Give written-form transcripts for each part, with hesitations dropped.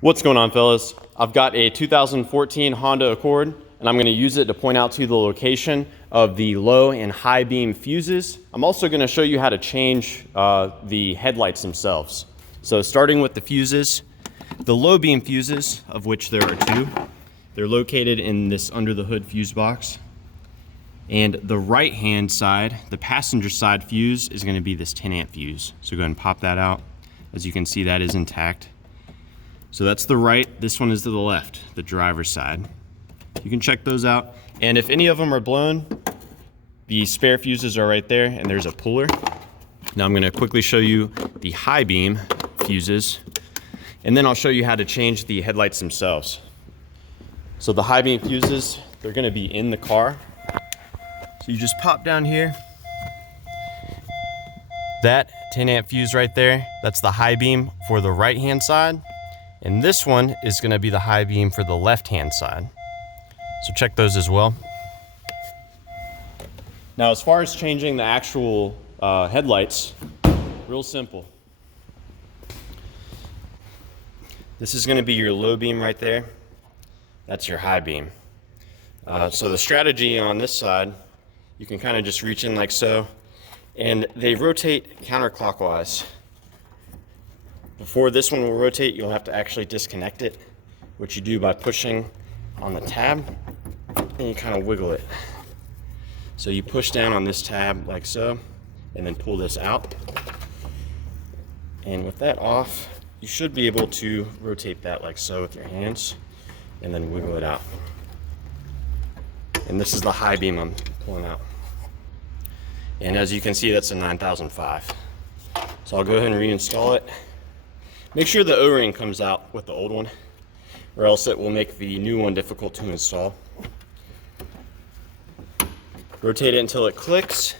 What's going on, fellas? I've got a 2014 Honda Accord, and I'm going to use it to point out to you the location of the low and high beam fuses. I'm also going to show you how to change the headlights themselves. So starting with the fuses, the low beam fuses, of which there are two, they're located in this under the hood fuse box. And the right hand side, the passenger side fuse, is going to be this 10 amp fuse. So go ahead and pop that out. As you can see, that is intact. So that's the right, this one is to the left, the driver's side. You can check those out. And if any of them are blown, the spare fuses are right there, and there's a puller. Now I'm gonna quickly show you the high beam fuses, and then I'll show you how to change the headlights themselves. So the high beam fuses, they're gonna be in the car. So you just pop down here. That 10 amp fuse right there, that's the high beam for the right hand side. And this one is gonna be the high beam for the left-hand side. So check those as well. Now, as far as changing the actual headlights, real simple. This is gonna be your low beam right there. That's your high beam. So the strategy on this side, you can kind of just reach in like so, and they rotate counterclockwise. Before this one will rotate, you'll have to actually disconnect it, which you do by pushing on the tab, and you kind of wiggle it. So you push down on this tab like so, and then pull this out. And with that off, you should be able to rotate that like so with your hands, and then wiggle it out. And this is the high beam I'm pulling out. And as you can see, that's a 9005. So I'll go ahead and reinstall it. Make sure the O-ring comes out with the old one, or else it will make the new one difficult to install. Rotate it until it clicks,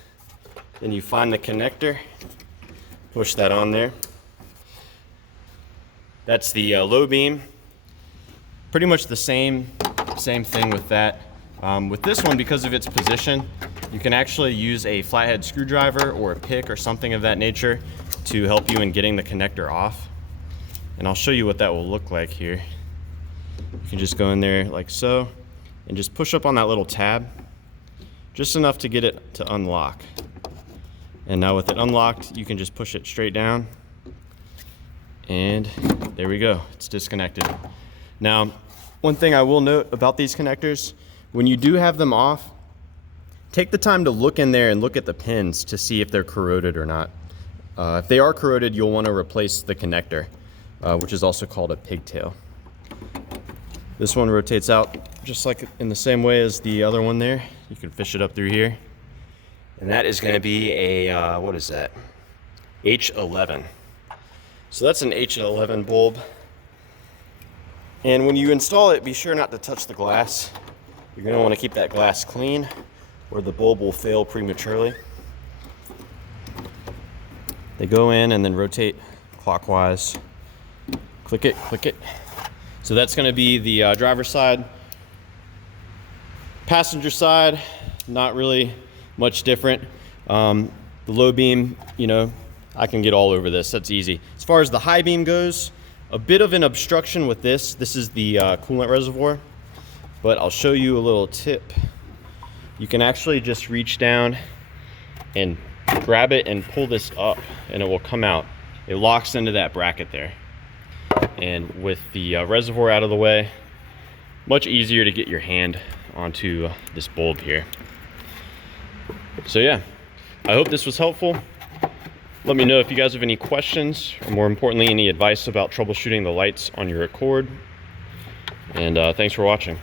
then you find the connector, push that on there. That's the low beam. Pretty much the same thing with that. With this one, because of its position, you can actually use a flathead screwdriver or a pick or something of that nature to help you in getting the connector off. And I'll show you what that will look like here. You can just go in there like so, and just push up on that little tab, just enough to get it to unlock. And now with it unlocked, you can just push it straight down, and there we go, it's disconnected. Now, one thing I will note about these connectors, when you do have them off, take the time to look in there and look at the pins to see if they're corroded or not. If they are corroded, you'll want to replace the connector, which is also called a pigtail. This one rotates out just like in the same way as the other one there. You can fish it up through here. And that is going to be a, what is that? H11. So that's an H11 bulb. And when you install it, be sure not to touch the glass. You're going to want to keep that glass clean, or the bulb will fail prematurely. They go in and then rotate clockwise. Click it, click it. So that's going to be the driver's side. Passenger side, not really much different. The low beam, you know, I can get all over this. That's easy. As far as the high beam goes, a bit of an obstruction with this. This is the coolant reservoir, but I'll show you a little tip. You can actually just reach down and grab it and pull this up, and it will come out. It locks into that bracket there. And with the reservoir out of the way, much easier to get your hand onto this bulb here. So yeah, I hope this was helpful. Let me know if you guys have any questions, or more importantly, any advice about troubleshooting the lights on your Accord. And thanks for watching.